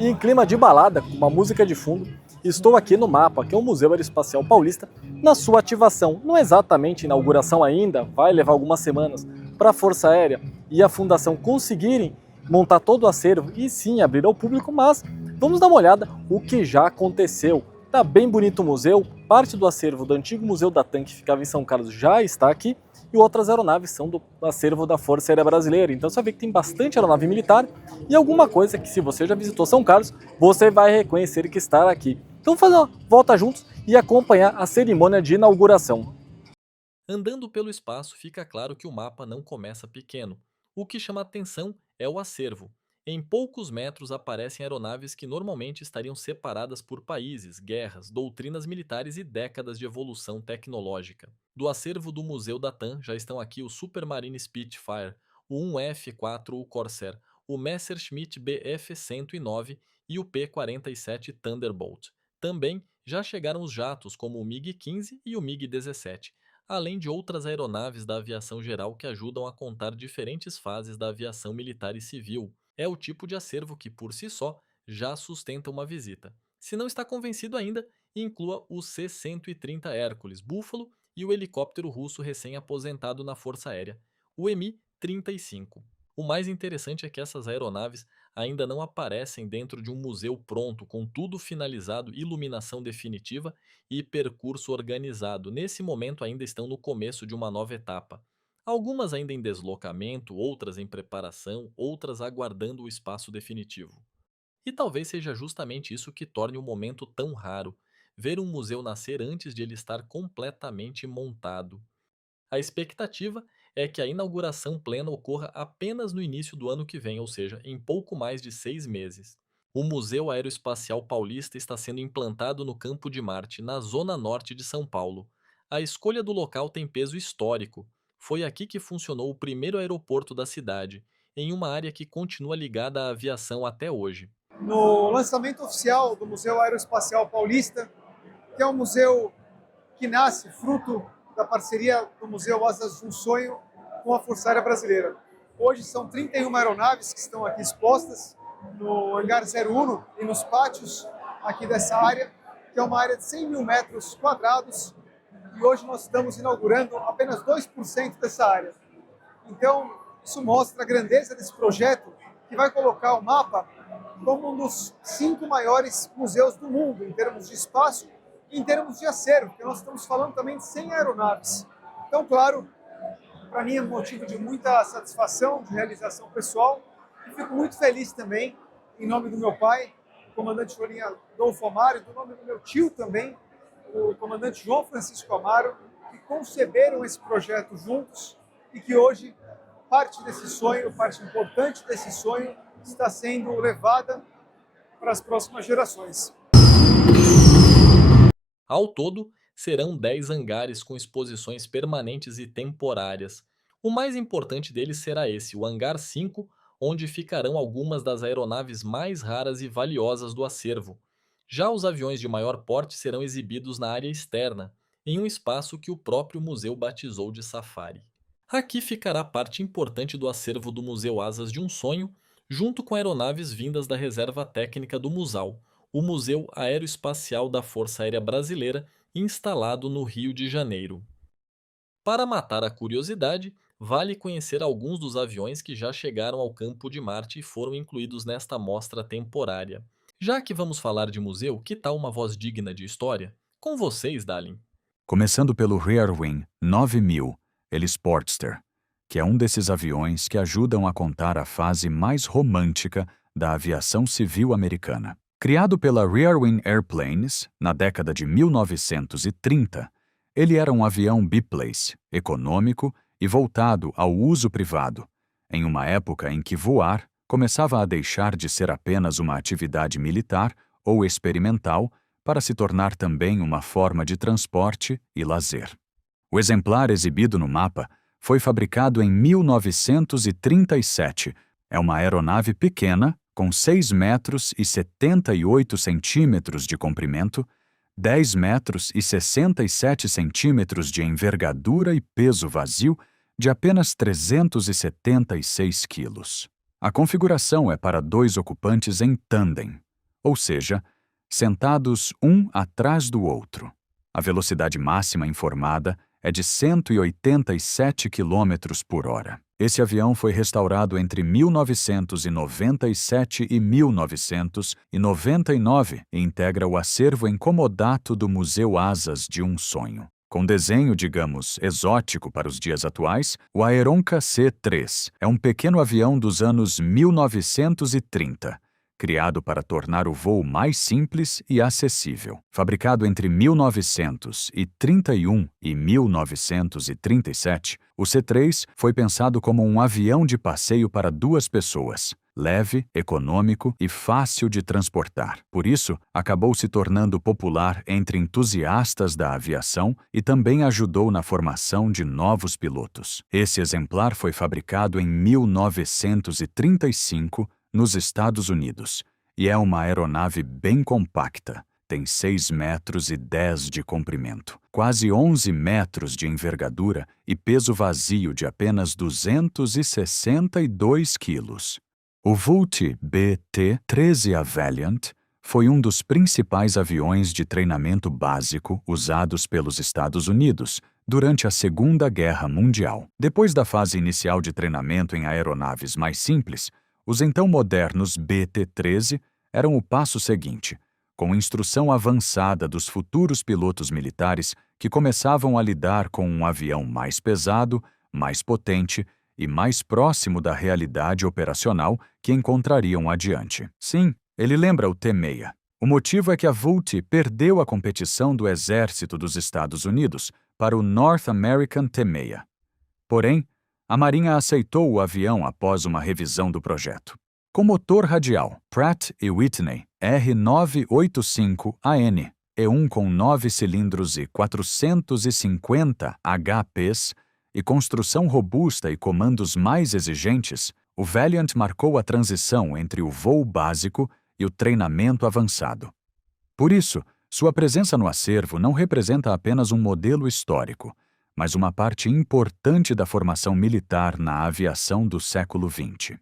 E em clima de balada, com uma música de fundo, estou aqui no MAPA, que é o Museu Aeroespacial Paulista, na sua ativação. Não é exatamente inauguração ainda, vai levar algumas semanas para a Força Aérea e a Fundação conseguirem montar todo o acervo e sim abrir ao público, mas vamos dar uma olhada o que já aconteceu. Tá bem bonito o museu, parte do acervo do antigo Museu da TAM, que ficava em São Carlos, já está aqui, e outras aeronaves são do acervo da Força Aérea Brasileira. Então você vê que tem bastante aeronave militar e alguma coisa que, se você já visitou São Carlos, você vai reconhecer que está aqui. Então vamos fazer uma volta juntos e acompanhar a cerimônia de inauguração. Andando pelo espaço, fica claro que o mapa não começa pequeno. O que chama atenção é o acervo. Em poucos metros aparecem aeronaves que normalmente estariam separadas por países, guerras, doutrinas militares e décadas de evolução tecnológica. Do acervo do Museu da TAM já estão aqui o Supermarine Spitfire, o 1F-4 o Corsair, o Messerschmitt Bf-109 e o P-47 Thunderbolt. Também já chegaram os jatos como o MiG-15 e o MiG-17, além de outras aeronaves da aviação geral que ajudam a contar diferentes fases da aviação militar e civil. É o tipo de acervo que, por si só, já sustenta uma visita. Se não está convencido ainda, inclua o C-130 Hércules Buffalo e o helicóptero russo recém-aposentado na Força Aérea, o Mi-35. O mais interessante é que essas aeronaves ainda não aparecem dentro de um museu pronto, com tudo finalizado, iluminação definitiva e percurso organizado. Nesse momento ainda estão no começo de uma nova etapa. Algumas ainda em deslocamento, outras em preparação, outras aguardando o espaço definitivo. E talvez seja justamente isso que torne o momento tão raro, ver um museu nascer antes de ele estar completamente montado. A expectativa é que a inauguração plena ocorra apenas no início do ano que vem, ou seja, em pouco mais de 6 meses. O Museu Aeroespacial Paulista está sendo implantado no Campo de Marte, na zona norte de São Paulo. A escolha do local tem peso histórico. Foi aqui que funcionou o primeiro aeroporto da cidade, em uma área que continua ligada à aviação até hoje. No lançamento oficial do Museu Aeroespacial Paulista, que é um museu que nasce fruto da parceria do Museu Asas de um Sonho com a Força Aérea Brasileira. Hoje são 31 aeronaves que estão aqui expostas no hangar 01 e nos pátios aqui dessa área, que é uma área de 100 mil metros quadrados, e hoje nós estamos inaugurando apenas 2% dessa área. Então, isso mostra a grandeza desse projeto, que vai colocar o MAPA como um dos 5 maiores museus do mundo, em termos de espaço e em termos de acervo, porque nós estamos falando também de 100 aeronaves. Então, claro, para mim é motivo de muita satisfação, de realização pessoal, e fico muito feliz também, em nome do meu pai, o comandante Chorinha Adolfo Amaro, e do nome do meu tio também, o comandante João Francisco Amaro, que conceberam esse projeto juntos e que hoje parte desse sonho, parte importante desse sonho, está sendo levada para as próximas gerações. Ao todo, serão 10 hangares com exposições permanentes e temporárias. O mais importante deles será esse, o Hangar 5, onde ficarão algumas das aeronaves mais raras e valiosas do acervo. Já os aviões de maior porte serão exibidos na área externa, em um espaço que o próprio museu batizou de Safari. Aqui ficará parte importante do acervo do Museu Asas de um Sonho, junto com aeronaves vindas da Reserva Técnica do Musal, o Museu Aeroespacial da Força Aérea Brasileira, instalado no Rio de Janeiro. Para matar a curiosidade, vale conhecer alguns dos aviões que já chegaram ao campo de Marte e foram incluídos nesta mostra temporária. Já que vamos falar de museu, que tal uma voz digna de história? Com vocês, Dalin. Começando pelo Rear Wing 9000, ele Sportster, que é um desses aviões que ajudam a contar a fase mais romântica da aviação civil americana. Criado pela Rear Wing Airplanes na década de 1930, ele era um avião biplace, econômico e voltado ao uso privado, em uma época em que voar começava a deixar de ser apenas uma atividade militar ou experimental para se tornar também uma forma de transporte e lazer. O exemplar exibido no mapa foi fabricado em 1937. É uma aeronave pequena, com 6 metros e 78 centímetros de comprimento, 10 metros e 67 centímetros de envergadura e peso vazio de apenas 376 quilos. A configuração é para 2 ocupantes em tandem, ou seja, sentados um atrás do outro. A velocidade máxima informada é de 187 km por hora. Esse avião foi restaurado entre 1997 e 1999 e integra o acervo incomodato do Museu Asas de um Sonho. Com desenho, digamos, exótico para os dias atuais, o Aeronca C-3 é um pequeno avião dos anos 1930, criado para tornar o voo mais simples e acessível. Fabricado entre 1931 e 1937, o C-3 foi pensado como um avião de passeio para 2 pessoas, leve, econômico e fácil de transportar. Por isso, acabou se tornando popular entre entusiastas da aviação e também ajudou na formação de novos pilotos. Esse exemplar foi fabricado em 1935 nos Estados Unidos e é uma aeronave bem compacta. Tem 6 metros e 10 de comprimento, quase 11 metros de envergadura e peso vazio de apenas 262 quilos. O Vultee BT-13A Valiant foi um dos principais aviões de treinamento básico usados pelos Estados Unidos durante a Segunda Guerra Mundial. Depois da fase inicial de treinamento em aeronaves mais simples, os então modernos BT-13 eram o passo seguinte, com instrução avançada dos futuros pilotos militares que começavam a lidar com um avião mais pesado, mais potente e mais próximo da realidade operacional que encontrariam adiante. Sim, ele lembra o T-6. O motivo é que a Vultee perdeu a competição do Exército dos Estados Unidos para o North American T-6. Porém, a Marinha aceitou o avião após uma revisão do projeto. Com motor radial Pratt & Whitney R985AN, E1 com 9 cilindros e 450 HPs, e construção robusta e comandos mais exigentes, o Valiant marcou a transição entre o voo básico e o treinamento avançado. Por isso, sua presença no acervo não representa apenas um modelo histórico, mas uma parte importante da formação militar na aviação do século XX.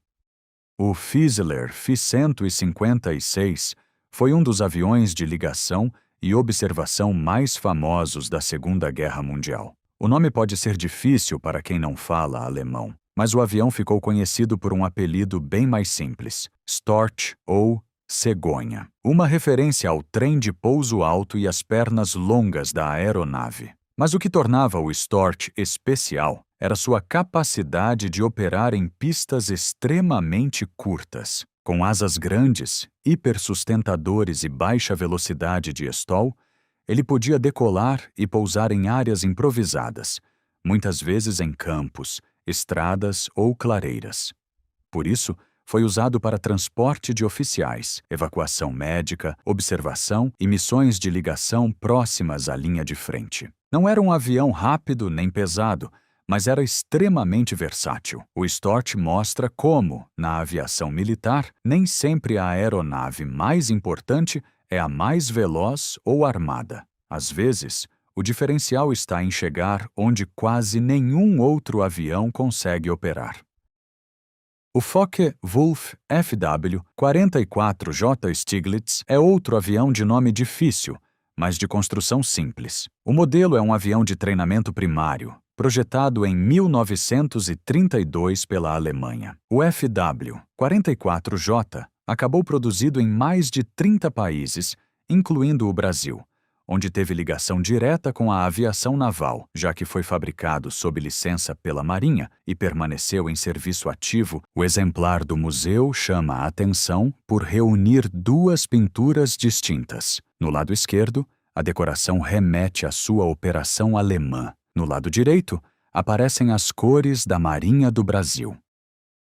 O Fieseler Fi-156 foi um dos aviões de ligação e observação mais famosos da Segunda Guerra Mundial. O nome pode ser difícil para quem não fala alemão, mas o avião ficou conhecido por um apelido bem mais simples, Storch ou cegonha, uma referência ao trem de pouso alto e às pernas longas da aeronave. Mas o que tornava o Storch especial era sua capacidade de operar em pistas extremamente curtas. Com asas grandes, hipersustentadores e baixa velocidade de stall, ele podia decolar e pousar em áreas improvisadas, muitas vezes em campos, estradas ou clareiras. Por isso, foi usado para transporte de oficiais, evacuação médica, observação e missões de ligação próximas à linha de frente. Não era um avião rápido nem pesado, mas era extremamente versátil. O Storch mostra como, na aviação militar, nem sempre a aeronave mais importante é a mais veloz ou armada. Às vezes, o diferencial está em chegar onde quase nenhum outro avião consegue operar. O Focke-Wulf FW-44J Stiglitz é outro avião de nome difícil, mas de construção simples. O modelo é um avião de treinamento primário, projetado em 1932 pela Alemanha. O FW-44J acabou produzido em mais de 30 países, incluindo o Brasil, onde teve ligação direta com a aviação naval, já que foi fabricado sob licença pela Marinha e permaneceu em serviço ativo. O exemplar do museu chama a atenção por reunir 2 pinturas distintas. No lado esquerdo, a decoração remete à sua operação alemã. No lado direito, aparecem as cores da Marinha do Brasil.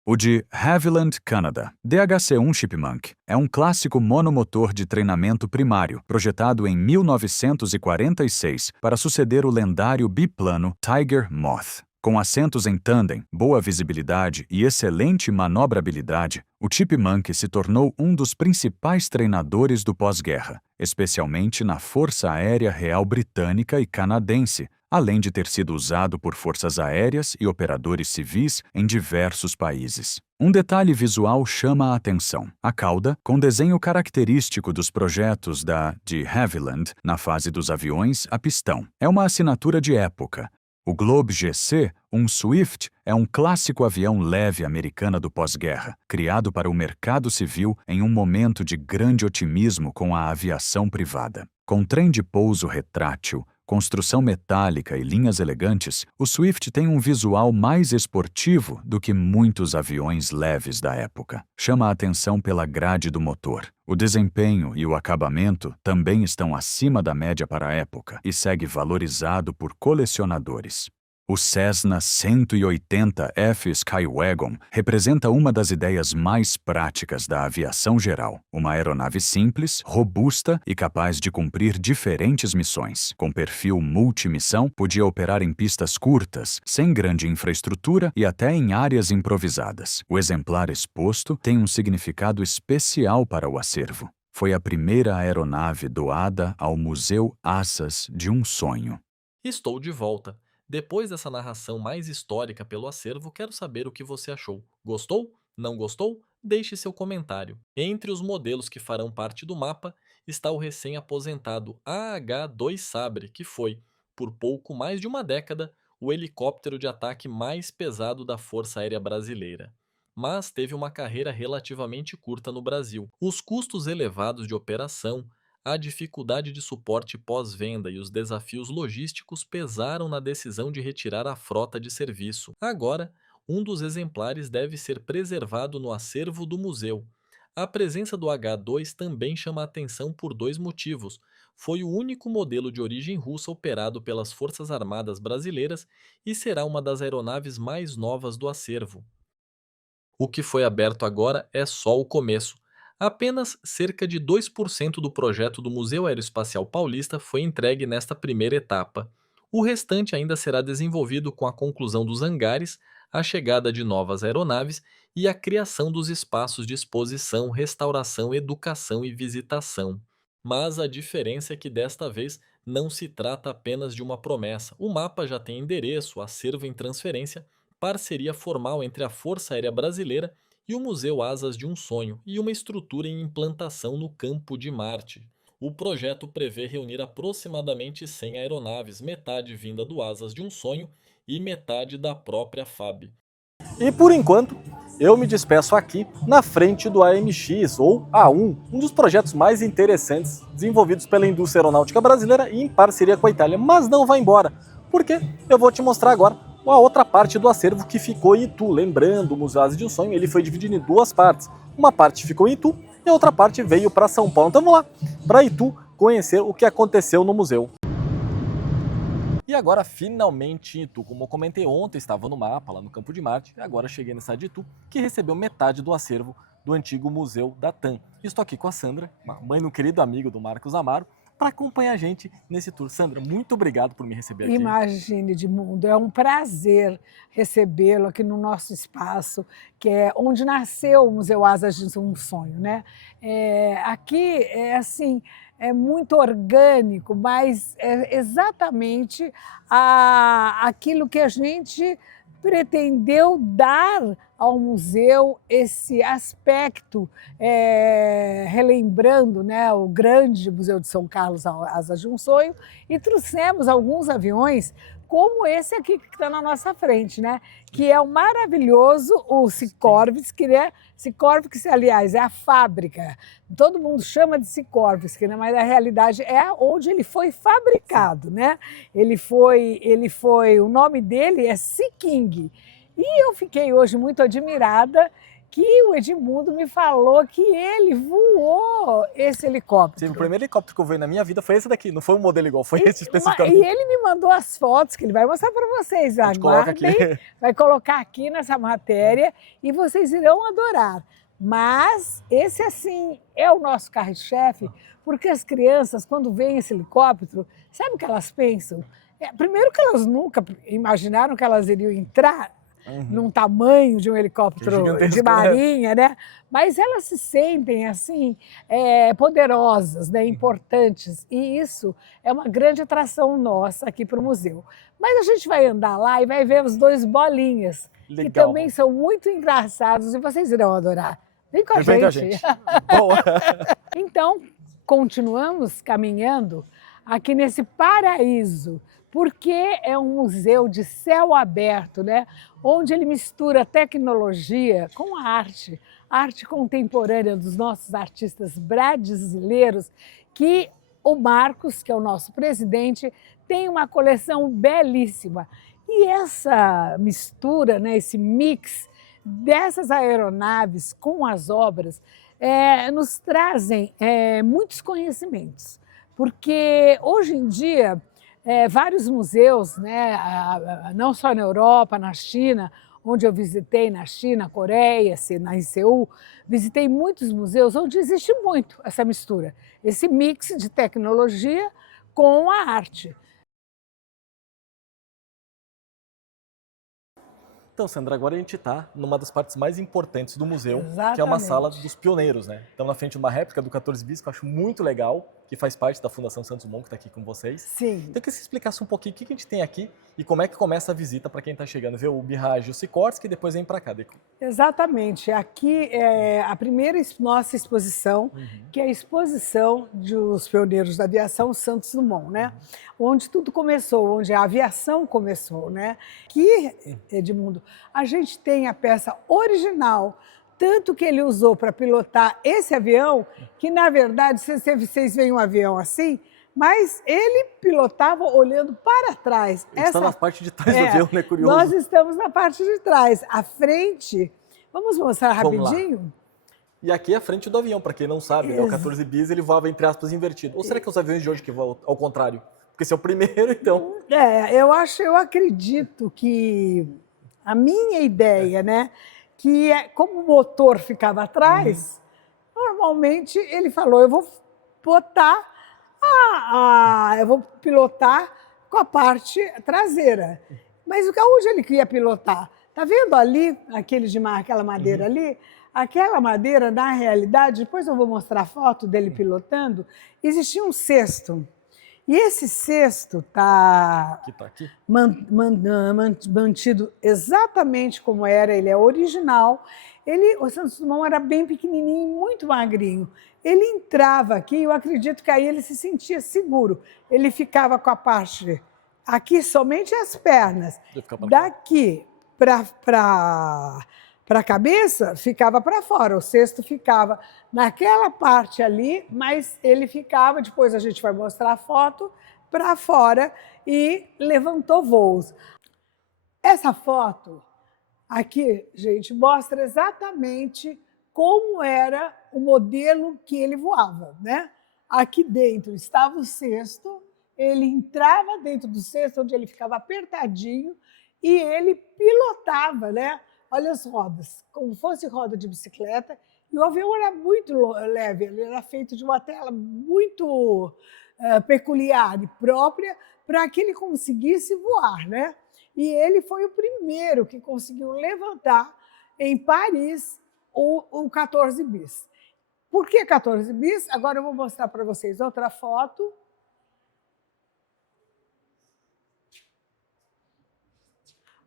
O de Havilland, Canadá, DHC-1 Chipmunk, é um clássico monomotor de treinamento primário, projetado em 1946 para suceder o lendário biplano Tiger Moth. Com assentos em tandem, boa visibilidade e excelente manobrabilidade, o Chipmunk se tornou um dos principais treinadores do pós-guerra, especialmente na Força Aérea Real Britânica e Canadense, além de ter sido usado por forças aéreas e operadores civis em diversos países. Um detalhe visual chama a atenção: a cauda, com desenho característico dos projetos de Havilland na fase dos aviões a pistão. É uma assinatura de época. O Globe GC, um Swift, é um clássico avião leve americana do pós-guerra, criado para o mercado civil em um momento de grande otimismo com a aviação privada. Com trem de pouso retrátil, construção metálica e linhas elegantes, o Swift tem um visual mais esportivo do que muitos aviões leves da época. Chama a atenção pela grade do motor. O desempenho e o acabamento também estão acima da média para a época e segue valorizado por colecionadores. O Cessna 180F Skywagon representa uma das ideias mais práticas da aviação geral. Uma aeronave simples, robusta e capaz de cumprir diferentes missões. Com perfil multimissão, podia operar em pistas curtas, sem grande infraestrutura e até em áreas improvisadas. O exemplar exposto tem um significado especial para o acervo. Foi a primeira aeronave doada ao Museu Asas de um Sonho. Estou de volta. Depois dessa narração mais histórica pelo acervo, quero saber o que você achou. Gostou? Não gostou? Deixe seu comentário. Entre os modelos que farão parte do mapa está o recém-aposentado AH-2 Sabre, que foi, por pouco mais de uma década, o helicóptero de ataque mais pesado da Força Aérea Brasileira. Mas teve uma carreira relativamente curta no Brasil. Os custos elevados de operação, a dificuldade de suporte pós-venda e os desafios logísticos pesaram na decisão de retirar a frota de serviço. Agora, um dos exemplares deve ser preservado no acervo do museu. A presença do H-2 também chama a atenção por dois motivos. Foi o único modelo de origem russa operado pelas Forças Armadas Brasileiras e será uma das aeronaves mais novas do acervo. O que foi aberto agora é só o começo. Apenas cerca de 2% do projeto do Museu Aeroespacial Paulista foi entregue nesta primeira etapa. O restante ainda será desenvolvido com a conclusão dos hangares, a chegada de novas aeronaves e a criação dos espaços de exposição, restauração, educação e visitação. Mas a diferença é que desta vez não se trata apenas de uma promessa. O mapa já tem endereço, acervo em transferência, parceria formal entre a Força Aérea Brasileira e o Museu Asas de um Sonho, e uma estrutura em implantação no campo de Marte. O projeto prevê reunir aproximadamente 100 aeronaves, metade vinda do Asas de um Sonho e metade da própria FAB. E por enquanto, eu me despeço aqui na frente do AMX, ou A1, um dos projetos mais interessantes desenvolvidos pela indústria aeronáutica brasileira e em parceria com a Itália. Mas não vá embora, porque eu vou te mostrar agora a outra parte do acervo que ficou em Itu. Lembrando, o Museu Asas de um Sonho ele foi dividido em duas partes. Uma parte ficou em Itu e a outra parte veio para São Paulo. Então vamos lá, para Itu, conhecer o que aconteceu no museu. E agora, finalmente, em Itu, como eu comentei ontem, estava no mapa, lá no Campo de Marte, e agora cheguei na cidade de Itu, que recebeu metade do acervo do antigo Museu da TAM. Estou aqui com a Sandra, mãe do querido amigo do Marcos Amaro, para acompanhar a gente nesse tour. Sandra, muito obrigado por me receber aqui. Imagine, Edmundo, é um prazer recebê-lo aqui no nosso espaço, que é onde nasceu o Museu Asas de um Sonho, né? Aqui é assim, é muito orgânico, mas é exatamente aquilo que a gente pretendeu dar ao museu, esse aspecto, relembrando, né, o grande Museu de São Carlos, Asas de um Sonho, e trouxemos alguns aviões, como esse aqui que está na nossa frente, né, que é o maravilhoso, o Sikorsky, né? Sikorsky, aliás, é a fábrica. Todo mundo chama de Sikorsky, né? Mas a realidade é onde ele foi fabricado, né? Ele foi, o nome dele é Sea King. E eu fiquei hoje muito admirada que o Edmundo me falou que ele voou esse helicóptero. Sim, o primeiro helicóptero que eu vi na minha vida foi esse daqui, não foi um modelo igual, foi esse especificamente. E ele me mandou as fotos que ele vai mostrar para vocês. Aguardem, vai colocar aqui nessa matéria e vocês irão adorar. Mas esse, assim, é o nosso carro-chefe, porque as crianças, quando veem esse helicóptero, sabe o que elas pensam? Primeiro que elas nunca imaginaram que elas iriam entrar num tamanho de um helicóptero Gigantesco, de marinha, né? Mas elas se sentem assim poderosas, né? Importantes, e isso é uma grande atração nossa aqui para o museu. Mas a gente vai andar lá e vai ver os dois bolinhas, que Legal. também são muito engraçados e vocês irão adorar. Vem com a Vem com a gente. gente. Bom, Então, continuamos caminhando aqui nesse paraíso, porque é um museu de céu aberto, né? Onde ele mistura tecnologia com a arte contemporânea dos nossos artistas brasileiros, que o Marcos, que é o nosso presidente, tem uma coleção belíssima. E essa mistura, né, esse mix dessas aeronaves com as obras, nos trazem muitos conhecimentos, porque hoje em dia vários museus, né, não só na Europa, na China, onde eu visitei, na China, Coreia, em Seul, visitei muitos museus onde existe muito essa mistura, esse mix de tecnologia com a arte. então, Sandra, agora a gente está numa das partes mais importantes do museu, que é uma Exatamente. sala dos pioneiros, né? Estamos na frente de uma réplica do 14 bis, que eu acho muito legal, que faz parte da Fundação Santos Dumont, que está aqui com vocês. Sim. Então, eu queria que você explicasse um pouquinho o que a gente tem aqui e como é que começa a visita para quem está chegando, ver o Mirage e o Sikorsky e depois vem para cá. Exatamente. Aqui é a primeira nossa exposição, que é a exposição dos pioneiros da aviação Santos Dumont, né? Onde tudo começou, onde a aviação começou, né? Que, Edmundo, a gente tem a peça original, tanto que ele usou para pilotar esse avião, que na verdade, vocês veem um avião assim, mas ele pilotava olhando para trás. Ele está na parte de trás do avião, né? Curioso. Nós estamos na parte de trás. A frente, vamos mostrar Vamos rapidinho? E aqui é a frente do avião, para quem não sabe, né? O 14 bis ele voava, entre aspas, invertido. Ou será que é os aviões de hoje que voam ao contrário? Porque esse é o primeiro, então... Eu acredito que a minha ideia, né, que como o motor ficava atrás, normalmente ele falou, eu vou botar, eu vou pilotar com a parte traseira. Mas onde ele queria pilotar? Tá vendo ali, aquela madeira ali? Aquela madeira, na realidade, depois eu vou mostrar a foto dele pilotando, existia um cesto. E esse cesto está aqui. mantido exatamente como era, ele é original. O Santos Dumont era bem pequenininho, muito magrinho. Ele entrava aqui, eu acredito que aí ele se sentia seguro. Ele ficava com a parte aqui, somente as pernas. Daqui para a cabeça, ficava para fora. O cesto ficava naquela parte ali, mas ele ficava, depois a gente vai mostrar a foto, para fora e levantou voos. Essa foto aqui, gente, mostra exatamente como era o modelo que ele voava, né? Aqui dentro estava o cesto, ele entrava dentro do cesto, onde ele ficava apertadinho, e ele pilotava, né? Olha as rodas, como fosse roda de bicicleta, e o avião era muito leve, ele era feito de uma tela muito peculiar e própria para que ele conseguisse voar, né? E ele foi o primeiro que conseguiu levantar em Paris o 14 bis. Por que 14 bis? Agora eu vou mostrar para vocês outra foto.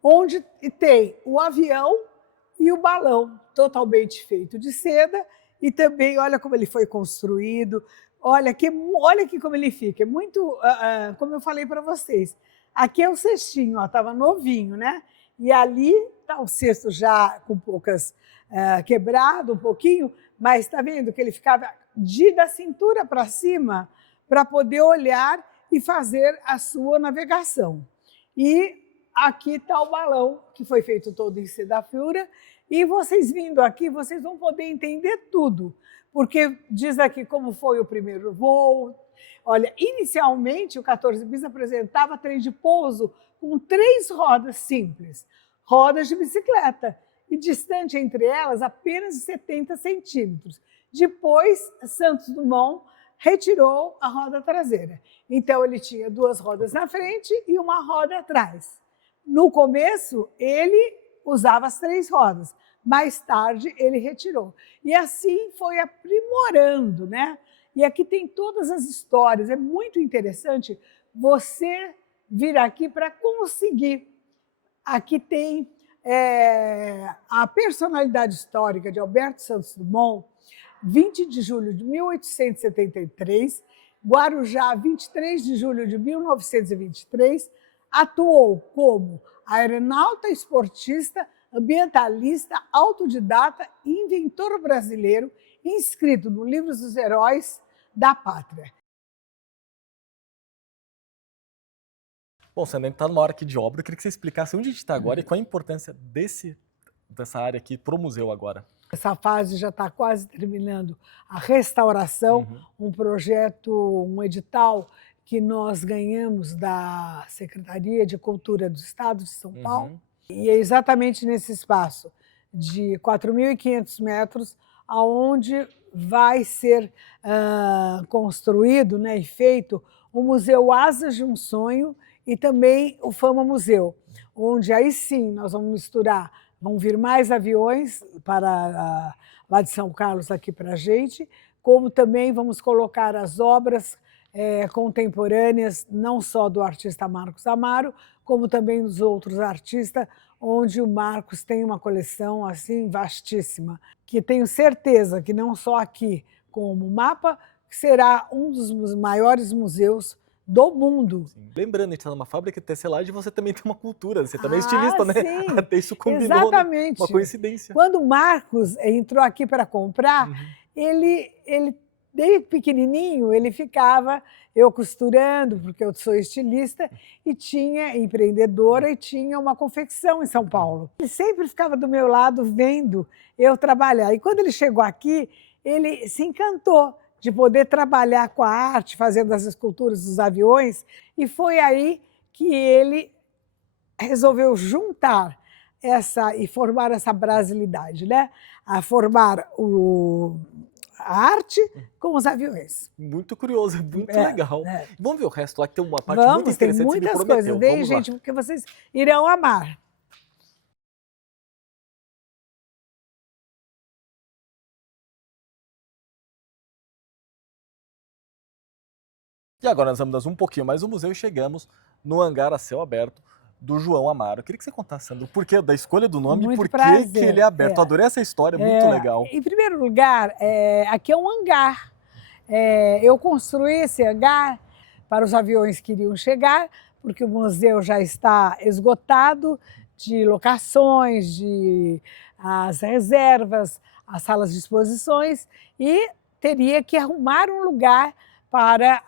Onde tem o avião e o balão totalmente feito de seda, e também olha como ele foi construído, olha aqui como ele fica, é muito, como eu falei para vocês, aqui é o cestinho, estava novinho, né? E ali está o cesto já com poucas, quebrado um pouquinho, mas está vendo que ele ficava da cintura para cima para poder olhar e fazer a sua navegação. E aqui está o balão, que foi feito todo em seda fura, e vocês vindo aqui, vocês vão poder entender tudo, porque diz aqui como foi o primeiro voo. Olha, inicialmente o 14 bis apresentava trem de pouso com 3 rodas simples, rodas de bicicleta, e distante entre elas apenas 70 centímetros. Depois, Santos Dumont retirou a roda traseira. Então, ele tinha 2 rodas na frente e uma roda atrás. No começo, ele usava as 3 rodas. Mais tarde ele retirou. E assim foi aprimorando, né? E aqui tem todas as histórias. É muito interessante você vir aqui para conseguir. Aqui tem a personalidade histórica de Alberto Santos Dumont, 20 de julho de 1873, Guarujá, 23 de julho de 1923, atuou como aeronauta esportista, ambientalista, autodidata e inventor brasileiro, inscrito no Livro dos Heróis da Pátria. Bom, Sandra, a gente está numa hora aqui de obra, eu queria que você explicasse onde a gente está agora e qual a importância dessa área aqui para o museu agora. Essa fase já está quase terminando a restauração, um projeto, um edital que nós ganhamos da Secretaria de Cultura do Estado de São Paulo. E é exatamente nesse espaço de 4.500 metros aonde vai ser construído, né, e feito o Museu Asas de um Sonho e também o Fama Museu, onde aí sim nós vamos misturar. Vão vir mais aviões para lá de São Carlos aqui para a gente, como também vamos colocar as obras contemporâneas, não só do artista Marcos Amaro, como também dos outros artistas, onde o Marcos tem uma coleção assim vastíssima, que tenho certeza que não só aqui, como Mapa, será um dos maiores museus do mundo. Sim. Lembrando, a gente está numa fábrica de tecelagem e você também tem uma cultura, você também é estilista, né? Sim, Até isso combinou, exatamente. Né? Uma coincidência. Quando o Marcos entrou aqui para comprar, ele desde pequenininho, ele ficava, eu costurando, porque eu sou estilista, e tinha empreendedora e tinha uma confecção em São Paulo. Ele sempre ficava do meu lado vendo eu trabalhar. E quando ele chegou aqui, ele se encantou de poder trabalhar com a arte, fazendo as esculturas dos aviões, e foi aí que ele resolveu juntar e formar essa brasilidade, né? A formar a arte com os aviões. Muito curioso, muito legal. Vamos ver o resto lá, que tem uma parte Vamos, muito interessante. tem muitas que me prometeu. coisas. Vamos, gente, porque vocês irão amar. E agora nós vamos dar um pouquinho mais no museu e chegamos no hangar a céu aberto do João Amaro. Eu queria que você contasse, Sandra, o porquê da escolha do nome e por que ele é aberto. Eu adorei essa história, muito legal. Em primeiro lugar, aqui é um hangar. Eu construí esse hangar para os aviões que iriam chegar, porque o museu já está esgotado de locações, de as reservas, as salas de exposições, e teria que arrumar um lugar para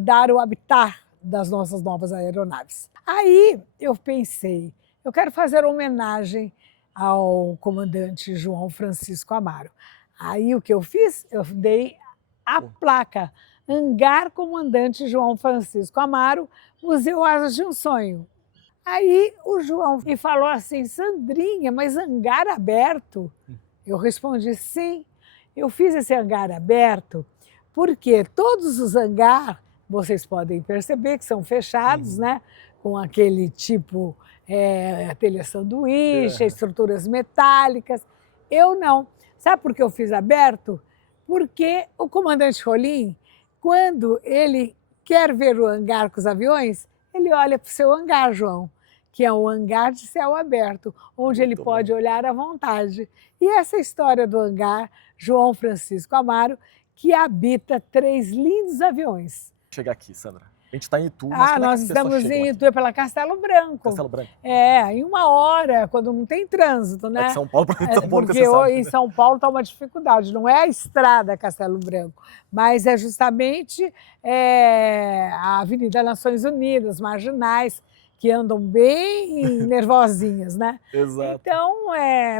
dar o habitat das nossas novas aeronaves. Aí eu pensei, eu quero fazer homenagem ao comandante João Francisco Amaro. Aí o que eu fiz? Eu dei a placa, Hangar Comandante João Francisco Amaro, Museu Asas de um Sonho. Aí o João me falou assim, Sandrinha, mas hangar aberto? Eu respondi, sim, eu fiz esse hangar aberto porque todos os hangares, vocês podem perceber que são fechados, né? Com aquele tipo telha sanduíche, estruturas metálicas. Eu não. Sabe por que eu fiz aberto? Porque o comandante Rolim, quando ele quer ver o hangar com os aviões, ele olha para o seu hangar, João, que é um hangar de céu aberto, onde ele pode olhar à vontade. E essa história do hangar João Francisco Amaro, que habita 3 lindos aviões. Chegar aqui, Sandra. A gente está em Itu, mas nós estamos em Itu, pela Castelo Branco. Castelo Branco. Em 1 hora, quando não tem trânsito, né? São Paulo para São Paulo, porque em São Paulo está uma dificuldade, não é a estrada Castelo Branco, mas é justamente a Avenida Nações Unidas, marginais, que andam bem nervosinhas, né? Exato. Então,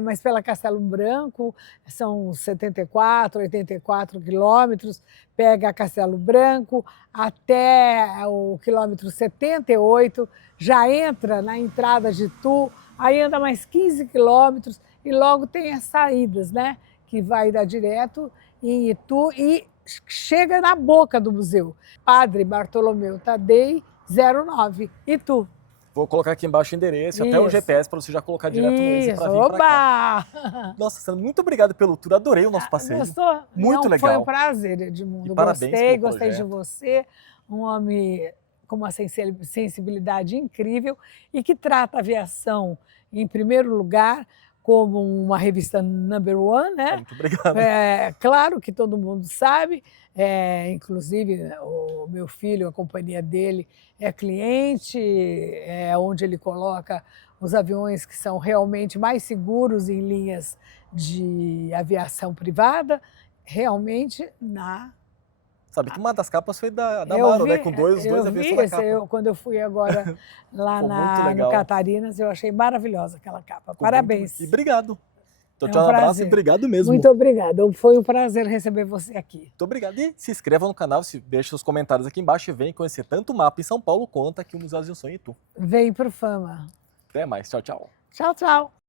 mas pela Castelo Branco, são 74, 84 quilômetros, pega Castelo Branco até o quilômetro 78, já entra na entrada de Itu, aí anda mais 15 quilômetros e logo tem as saídas, né? Que vai dar direto em Itu e chega na boca do museu. Padre Bartolomeu Tadei, 09, Itu. Vou colocar aqui embaixo o endereço, até o Isso. GPS para você já colocar direto no Waze Isso, para vir para cá. oba! Nossa, Sandra, muito obrigado pelo tour, adorei o nosso passeio. Gostou? Muito Não, legal. Foi um prazer, Edmundo. E parabéns Gostei, pelo gostei de projeto. você, um homem com uma sensibilidade incrível e que trata a aviação, em primeiro lugar, como uma revista number one, né? Muito obrigado. Claro que todo mundo sabe, inclusive o meu filho, a companhia dele é cliente, onde ele coloca os aviões que são realmente mais seguros em linhas de aviação privada, realmente na... Sabe que uma das capas foi da Eu Amaro, né? vi- Com os dois eu aviões vi na esse, capa. quando eu fui agora lá Ficou muito no legal. Catarinas, eu achei maravilhosa aquela capa. Ficou Parabéns. muito... E obrigado. Então, É um tchau, um abraço prazer. e obrigado mesmo. Muito obrigada. Foi um prazer receber você aqui. Muito obrigado. E se inscreva no canal, deixe os comentários aqui embaixo e vem conhecer tanto o mapa em São Paulo quanto aqui o Museu de um Sonho em Itu. Vem pro Fama. Até mais. Tchau, tchau. Tchau, tchau.